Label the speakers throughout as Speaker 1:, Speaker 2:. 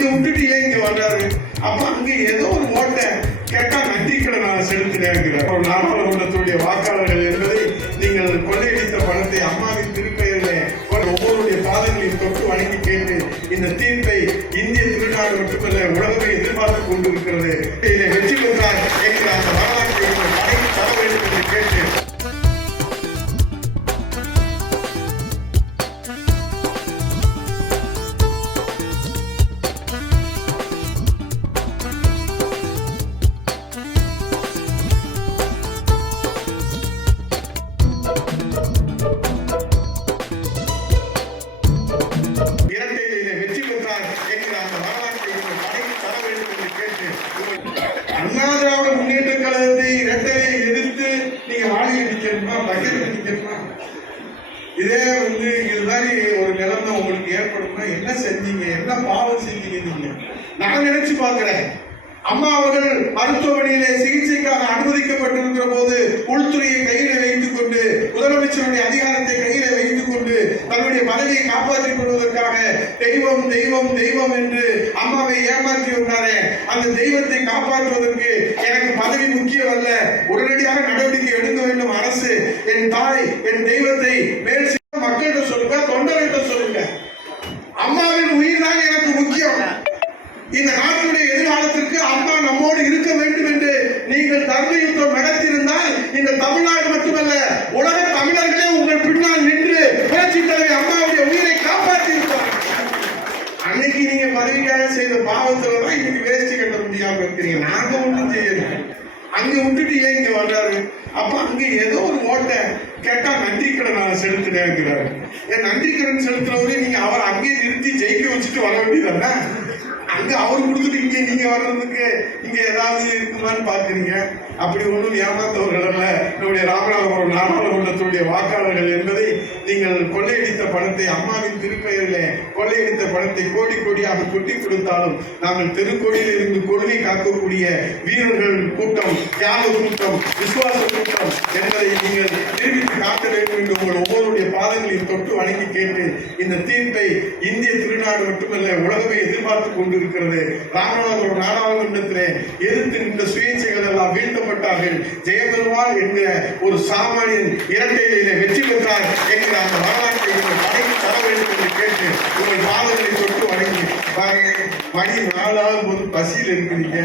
Speaker 1: அங்க விட்டுட்டு ஏன் இங்க வர்றாரு? அப்ப அங்க ஏதோ ஒரு ஓட்டை கேட்டா நன்றிக்கடை நான் செலுத்தினேங்கிறார். ஒரு நாடாளுமன்றத்துடைய வாக்காளர்கள் என்பதை நீங்கள் கொள்ளையடித்த பணத்தை அம்மாவின் திருப்பெயரிலே ஒவ்வொருடைய பாதங்களையும் தொட்டு வணங்கி கேட்டு இந்த தீர்ப்பை இந்திய திருநாடு மட்டுமல்ல உலகமே எதிர்பார்த்து கொண்டிருக்கிறது. என்கிற அந்த வரலாற்றை தர வேண்டும் என்று கேட்டு அண்ணா திராவிட முன்னேற்ற கழகத்தை இரட்டையை எதிர்த்து நீங்க வாழியில் நிக்கணுமா பக்கெட்டில் இதே வந்து இது மாதிரி ஒரு நிலைமை உங்களுக்கு ஏற்படும்னா என்ன செஞ்சீங்க? என்ன பாவம் செஞ்சீங்க நீங்க? நான் நினைச்சு பார்க்கிறேன். அம்மா அவர்கள் மருத்துவமனையிலே சிகிச்சைக்காக அனுமதிக்கப்பட்டிருக்கிற போது உள்துறையை கையில வைத்துக் கொண்டு முதலமைச்சருடைய அதிகாரத்தை கையில தன்னுடைய மனைவியை காப்பாற்றிக் கொள்வதற்காக தெய்வம் தெய்வம் தெய்வம் என்று அம்மாவை ஏமாற்றி வந்தாரே அந்த தெய்வத்தை காப்பாற்றுவதற்கு எனக்கு பதவி அல்ல உடனடியாக நடவடிக்கை எடுக்க வேண்டும் அரசு. என் தாய் என் தெய்வத்தை மேல் மக்கள்கிட்ட சொல்லுங்க தொண்டர்கிட்ட சொல்லுங்க. அம்மாவின் உயிர் தான் எனக்கு முக்கியம். இந்த நாட்டினுடைய எதிர்காலத்திற்கு அம்மா நம்மோடு இருக்க வேண்டும் என்று நீங்கள் தர்ம யுத்தம் நடத்தியிருந்தால் இந்த தமிழ்நாடு மட்டுமல்ல உலக தமிழர்களே உங்கள் பின்னால் நின்று புரட்சி தலைவர் வைக்கிறீங்க. நாங்க ஒண்ணும் செய்யல. அங்க விட்டுட்டு ஏன் இங்க வர்றாரு? அப்ப அங்க ஏதோ ஒரு ஓட்டை கேட்டா நன்றி கடன் நான் செலுத்தினேங்கிறாரு. என் நன்றி கடன் செலுத்துறவரே நீங்க அவர் அங்கேயே நிறுத்தி ஜெயிக்க வச்சுட்டு வர வேண்டியதானே? அங்க அவர் கொடுத்துட்டு இங்க நீங்க வர்றதுக்கு இங்க ஏதாவது இருக்குமான்னு பாக்குறீங்க. அப்படி ஒன்றும் ஏமாத்தவர்கள் அல்ல. நம்முடைய ராமநாதபுரம் நாடாளுமன்றத்துடைய வாக்காளர்கள் என்பதை நீங்கள் கொள்ளையடித்த பணத்தை அம்மாவின் திருப்பெயரிலே கொள்ளையடித்த பணத்தை கோடி கோடியாக கொட்டி கொடுத்தாலும் நாங்கள் தெருக்கோடியில் இருந்து கொள்கை காக்கக்கூடிய வீரர்கள் கூட்டம் தியாக கூட்டம் விசுவாச கூட்டம் என்பதை நீங்கள் நிரூபித்து காக்க வேண்டும் என்று உங்கள் ஒவ்வொருடைய பாதங்களையும் தொட்டு வணங்கி கேட்டு இந்த தீர்ப்பை இந்திய திருநாடு மட்டுமல்ல உலகமே எதிர்பார்த்துக் கொண்டிருக்கிறது. ராமநாதபுரம் நாடாளுமன்றத்திலே எதிர்த்து நின்ற சுயேட்சைகள் எல்லாம் வீழ்த்தப்பட்டார்கள். ஜெயபெருமாள் என்கிற ஒரு சாமானியன் இரட்டையிலே வெற்றி பெற்றார் என்கிற அந்த வரலாற்றை நீங்கள் தர வேண்டும் என்று கேட்டு உங்கள் பாதங்களை தொட்டு வணங்கி பாருங்க மணி நாலாவது போது பசியில் இருக்கிறீங்க.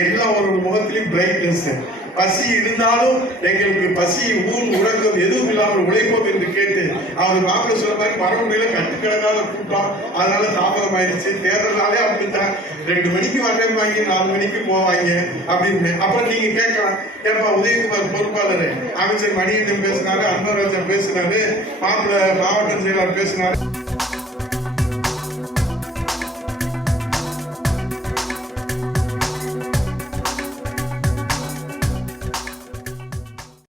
Speaker 1: எல்லா ஒரு முகத்திலையும் பிரைட்னஸ் பசி இருந்தாலும் எங்களுக்கு பசி ஊன் உறக்கம் எதுவும் இல்லாமல் உழைப்போம் என்று கேட்டு அவர் மாப்பிள்ள சொல்ற மாதிரி பரவநிலையில கட்டுக்கிடங்காத கூட்டம் அதனால தாமதம் ஆயிடுச்சு தேர்தல்னாலே அப்படித்தான். ரெண்டு மணிக்கு வரேன் வாங்கி நாலு மணிக்கு போவாங்க அப்படின்னு. அப்புறம் நீங்க கேட்கலாம். ஏப்பா உதயகுமார் பொறுப்பாளர். அமைச்சர் மணியன் பேசினாரு அன்பராஜன் பேசினாரு மாப்பிள்ள மாவட்ட செயலாளர் பேசினாரு.